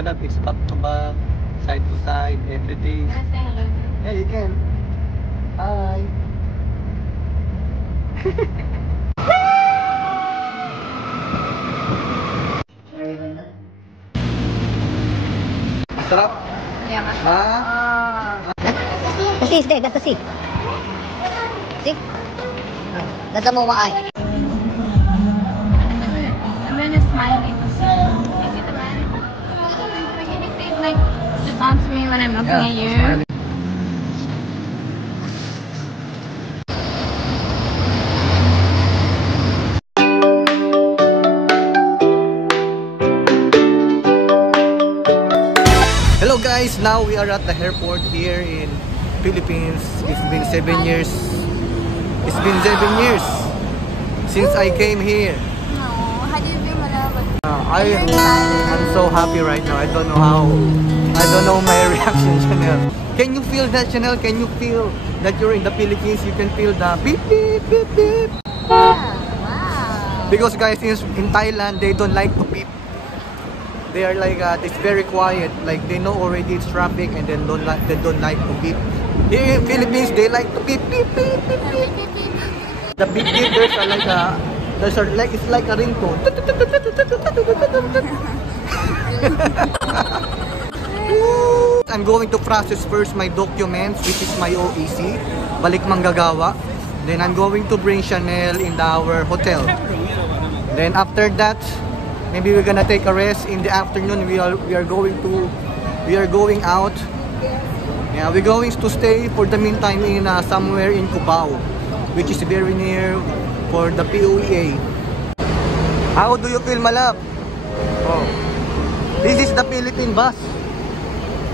madam, it's back to back, side to side, everything. Can I say hello? Yeah, you can. Hi. Sarap. Yeah, mas. Ah. The sea is there, that's the sea. See? That's the Moa Eye. And then it's smiling. You see the man? Can you please like just answer me when I'm looking at you? Smiling. Hello guys, now we are at the airport here in Philippines. It's been 7 years. It's been 7 years since I came here. No, how do you feel, Malaman? I'm so happy right now. I don't know how. I don't know my reaction, Chanel. Can you feel that, Chanel? Can you feel that you're in the Philippines? You can feel the beep beep beep beep. Yeah, wow. Because guys, in Thailand, they don't like to beep. They are like it's very quiet. Like they know already it's traffic, and then they don't like to beep. Here in Philippines, they like to beep beep beep beep beep. The beep beep it's like a ringtone. I'm going to process first my documents, which is my OEC, balik manggagawa. Then I'm going to bring Chanel in our hotel. Then after that, maybe we're gonna take a rest in the afternoon. We are going out. Yeah, we're going to stay for the meantime in somewhere in Cubao, which is very near for the POEA. How do you feel, Malab? Oh, this is the Philippine bus.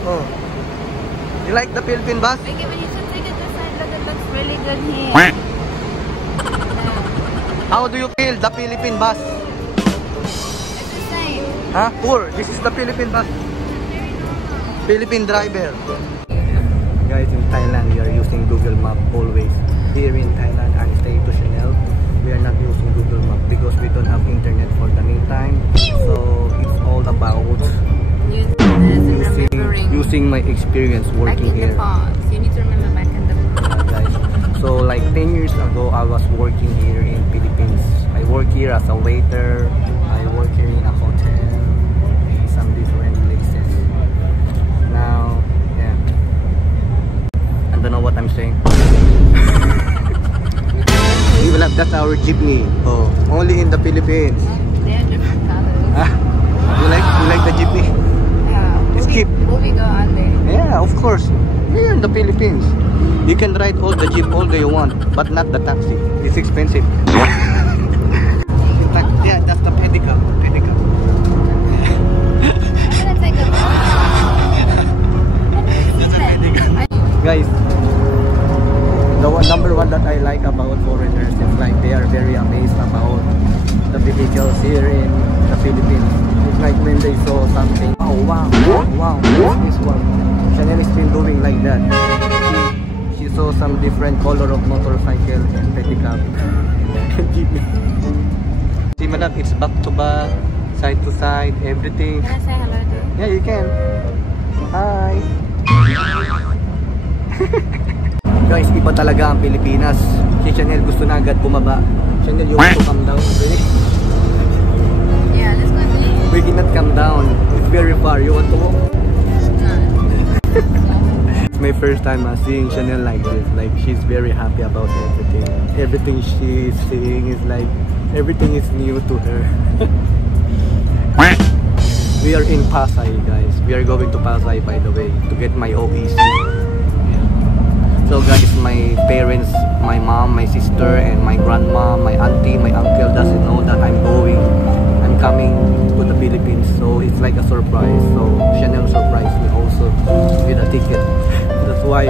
Oh, you like the Philippine bus? Okay, but you should take it this side. Look, it looks really good here. How do you feel the Philippine bus? It's the same. Huh? Poor. This is the Philippine bus. Philippine driver. Guys, in Thailand, we are using Google Map always. Here in Thailand, I stay to Chanel. We are not using Google Map because we don't have internet for the meantime. So it's all about using my experience working back in here. the past. You need to remember back in the past. Guys. So like 10 years ago, I was working here in Philippines. I work here as a waiter. I work here in a hotel, in some different places. Now, yeah, I don't know what I'm saying. That's our jeepney. Oh, only in the Philippines. They have different colors. Ah, you like the jeepney? Yeah. It's cheap. Will we go under? Yeah, of course. Here in the Philippines, you can ride all the jeep all day you want, but not the taxi. It's expensive. In fact, yeah, that's the pedicab. I'm gonna take a look. Guys, the number one that I like about foreigners is like they are very amazed about the vehicles here in the Philippines. It's like when they saw something, oh wow, wow, this one. Chanel is still doing like that. She saw some different color of motorcycle and pedicab. See, madam, it's back to back, side to side, everything. Can I say hello to you? Yeah, you can. Hi. Guys, iba talaga ang Pilipinas. Si Chanel gusto na agad bumaba. Chanel, you want to come down? Really? Yeah, let's go please. We cannot come down. It's very far. You want to walk? No. It's my first time seeing Chanel like this. Like, she's very happy about everything. Everything she's seeing is like, everything is new to her. We are in Pasay, guys. We are going to Pasay, by the way, to get my OEC. So guys, my parents, my mom, my sister, and my grandma, my auntie, my uncle doesn't know that I'm coming to the Philippines. So it's like a surprise. So Chanel surprised me also with a ticket. That's why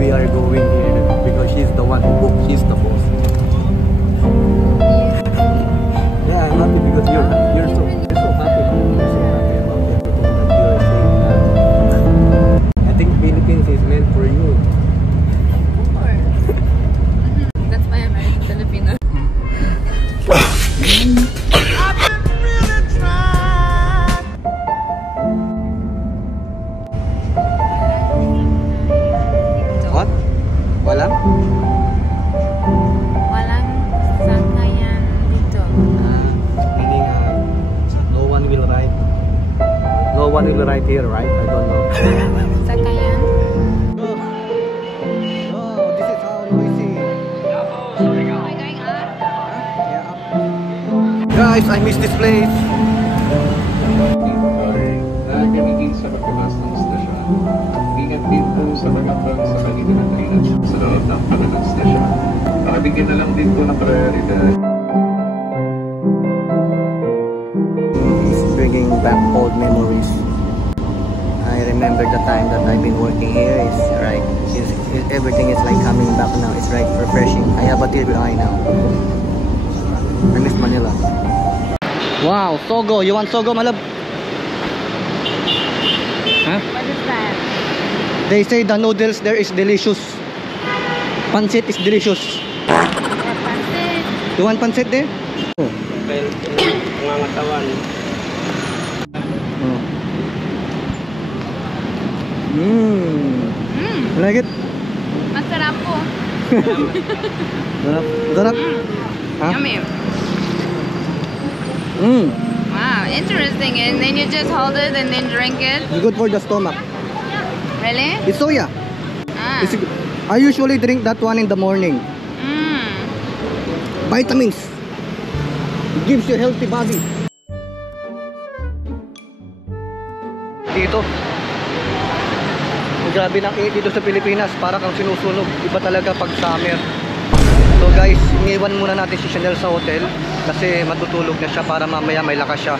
we are going here, because she's the one who booked. She's the boss. Yeah, I'm happy because you're so happy. You're so happy about everything that you're saying. I think Philippines is meant for you. That's why I'm married Filipino. Walang sakayan dito. Meaning, no one will ride. No one will ride here, right? I don't know. Sakayan? Oh, this is how noisy. Are we going up? Yeah. Guys, I miss this place. Nagamitin sa pagkakas ng stasyon. Ingat din po sa pag-abang sa kalitan ng kainan sa loob ng pagkakas stasyon. Pakabigyan na lang din po ng prioridad. It's bringing back old memories. I remember the time that I've been working here. It's right. Everything is like coming back now. It's right, refreshing. I have a tear eye now. I miss Manila. Wow, Sogo. You want Sogo, my love? Huh? What is that? They say the noodles there is delicious. Pancit is delicious. Pancit. You want pancit there? Oh. Pangangatawan. Oh. You like it? Masarap po. Sarap. Sarap. Huh? Yummy. Wow, interesting. And then you just hold it and then drink it? It's good for the stomach. Really? It's soya. Ah. I usually drink that one in the morning. Vitamins. It gives you a healthy body. Dito. Grabe ng init dito sa Pilipinas. Para kang sinusunog. Iba talaga pag summer. So guys, iniwan muna natin si Chanel sa hotel kasi matutulog na siya para mamaya may lakas siya.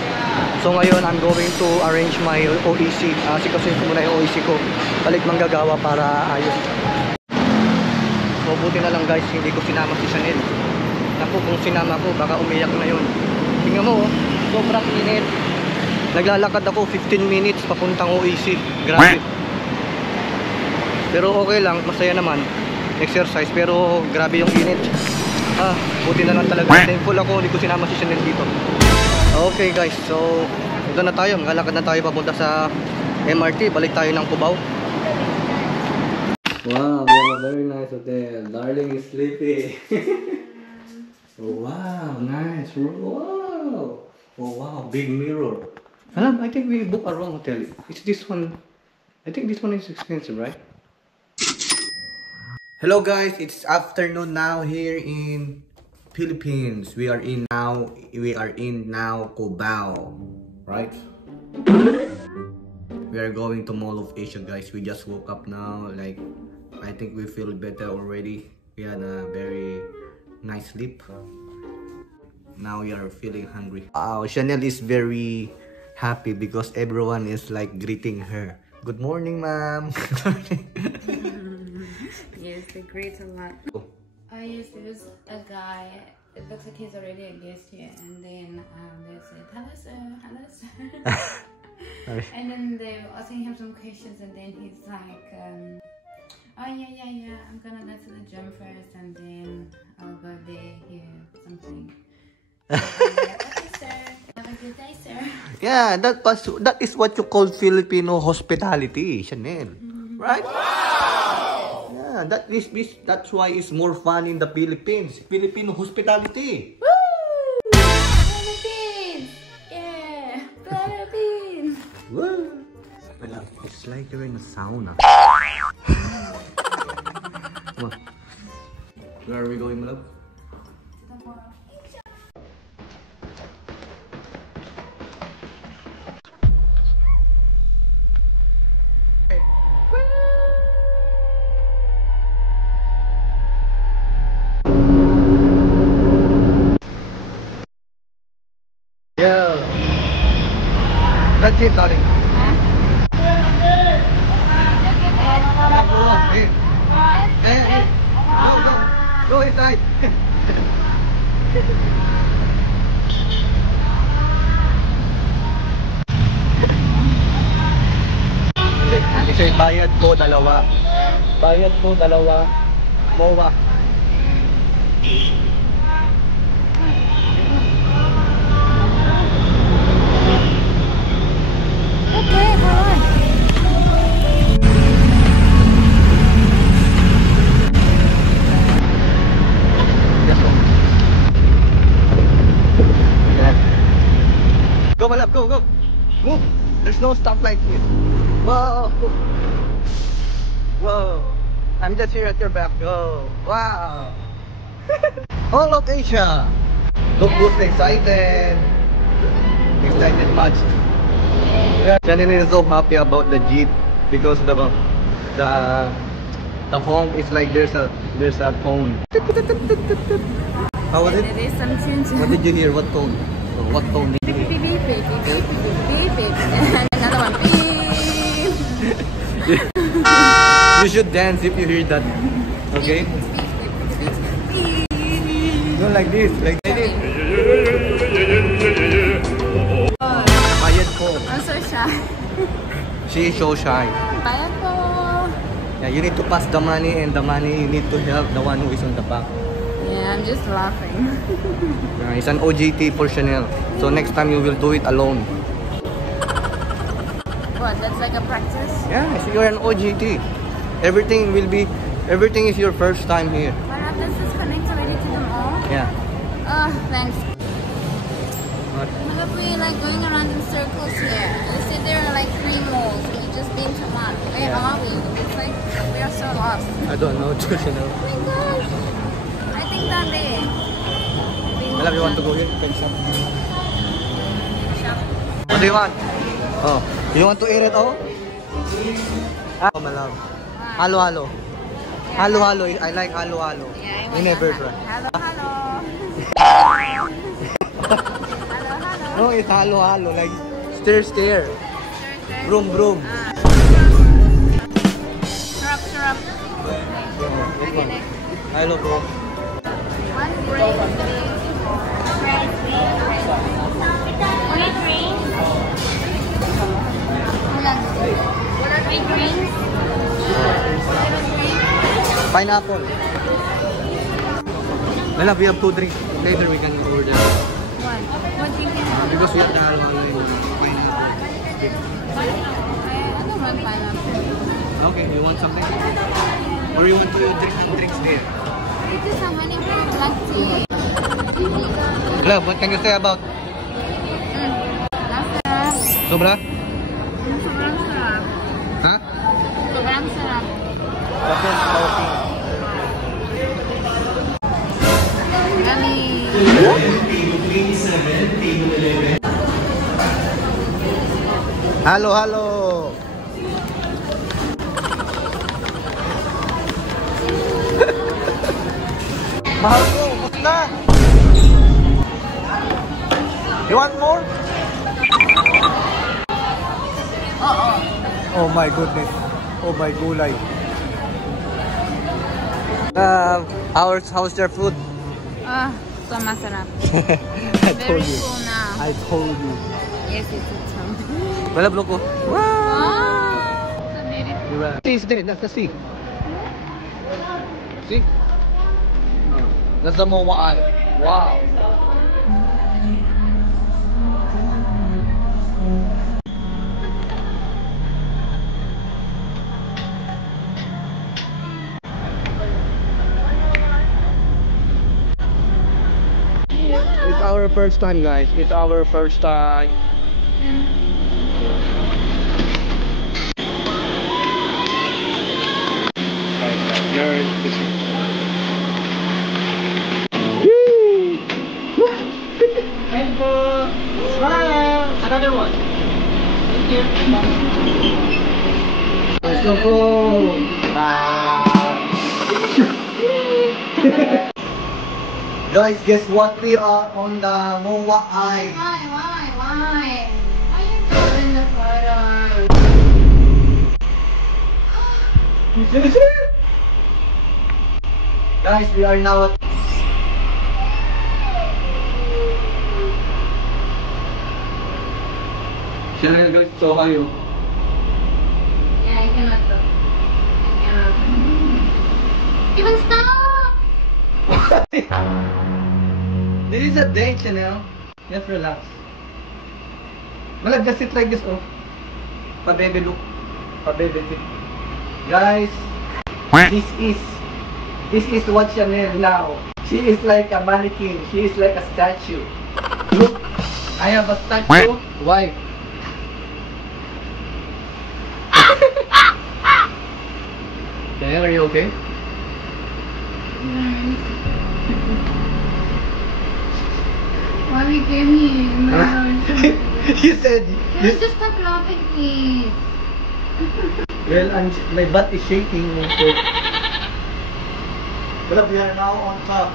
So ngayon, I'm going to arrange my OEC. Sikasin ko muna yung OEC ko. Balik manggagawa para ayos. So buti na lang guys, hindi ko sinama si Chanel. Naku, kung sinama ko, baka umiyak na yun. Tingnan mo, sobrang init. Naglalakad ako 15 minutes papuntang OEC. Grabe. Pero okay lang, masaya naman. Exercise, pero grabe yung init. Buti na lang talaga. Thankful ako, hindi ko sinama si Chanel dito. Okay guys, so ito na tayo. Maglalakad na tayo papunta sa MRT. Balik tayo ng Cubao. Wow, we have a very nice hotel. Darling is sleepy. Oh, wow, nice. Wow. Oh wow, big mirror. I think we booked a wrong hotel. It's this one. I think this one is expensive, right? Hello guys, it's afternoon now here in Philippines. We are in now Cubao, right? We are going to Mall of Asia guys. We just woke up now, like I think we feel better already. We had a very nice sleep. Now we are feeling hungry. Wow, Chanel is very happy because everyone is like greeting her. Good morning, ma'am. Yes, they greet a lot. Yes, there was a guy. It looks like he's already a guest here, and then they said, "Hello, sir. Hello, sir." And then they were asking him some questions, and then he's like, "Oh yeah. I'm gonna go to the gym first, and then I'll go there here something." Okay, sir. Have a good day, sir. Yeah, that is what you call Filipino hospitality, Chanel, right? Wow! Yeah, that's why it's more fun in the Philippines. Filipino hospitality. Woo! Philippines! Yeah! Philippines! Woo! It's like you're in a sauna. Come on. Where are we going, my love? Yeah. That's it, darling. Go inside. Kasi bayad ko dalawa. Bayad ko dalawa. MOA. Okay, hold on. There's no stuff like this. Whoa. Whoa. I'm just here at your back. Oh, wow. Oh, look, Asia. Look who's excited. Excited much. Janine is so happy about the Jeep because the phone is like there's a phone. How was it? There is some change. What did you hear? What tone? What tone did you hear? Beep, beep, beep, beep, beep, beep, beep, beep. And another one. Beep. You should dance if you hear that. Okay? No, like this. Like this. Bayad ko. I'm so shy. She is so shy. Bayad ko. Yeah, you need to pass the money, and the money you need to help the one who is on the back. Yeah, I'm just laughing. It's an OJT for Chanel. So next time you will do it alone. What? That's like a practice? Yeah, so you're an OJT. Everything is your first time here. What happens is connect already to them all? Yeah. Oh, thanks. What? Look, we like going around in circles here. You see there are like 3 malls. We just been to one. Where are we? It's like we are so lost. I don't know, Chanel. Oh my gosh. I think that day. I love you want to go here? You can shop. Shop. What do you want? Oh, you want to eat it all? Oh, my love. Halo halo. Halo halo. I like halo halo. Yeah, We never try. Hello, hello. Hello, hello. No, it's halo halo. Like stare. Broom. Syrup. This one. Halo bro. One drink. Only drinks. What are 3 drinks? Pineapple. Lala, we have 2 drinks. Later we can order. One. What drink can you have? Because we have the halo halo in pineapple. I don't want pineapple. Okay, you want something? Or you want to drink some drinks there? This is how many black tea. Love, what can you say about Sarap. Sobra? Sobrang sarap. Huh? Sobrang sarap. What is coffee? Yummy. Halo. Mahal ko, basta na. You want more? Oh my goodness. Oh my gulay. How's your food? So masarap. I Very told you. full now. I told you. Yes, it's a Wala blow ko. Wow. So beautiful. Diba? See, it's there. That's the sea. See? That's the Moa Eye. Wow. It's our first time, guys. It's our first time. Smile! Another one. Thank you. Let's go. Guys, guess what? We are on the Moa Eye. Why? Are you doing the photo? Guys, we are now at Chanel, guys, so how are you? Yeah, I cannot look. Even stop! This is a date, Chanel. Just relax. Malab, just sit like this, oh. Pa-baby look. Pa-baby fit. Guys, this is what Chanel now. She is like a mannequin. She is like a statue. Look, I have a statue. Why? Chanel, are you okay? Mommy gave me You said Just stop laughing, please. well, my butt is shaking. So. Well, we are now on top.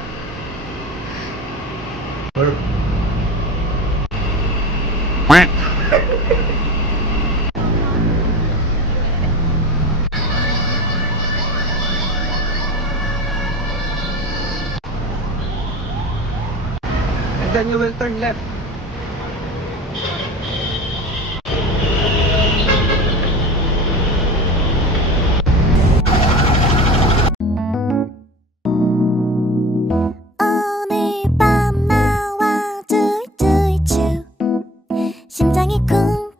And then you will turn left. 오늘 밤 나와 둘둘 주 심장이 쿵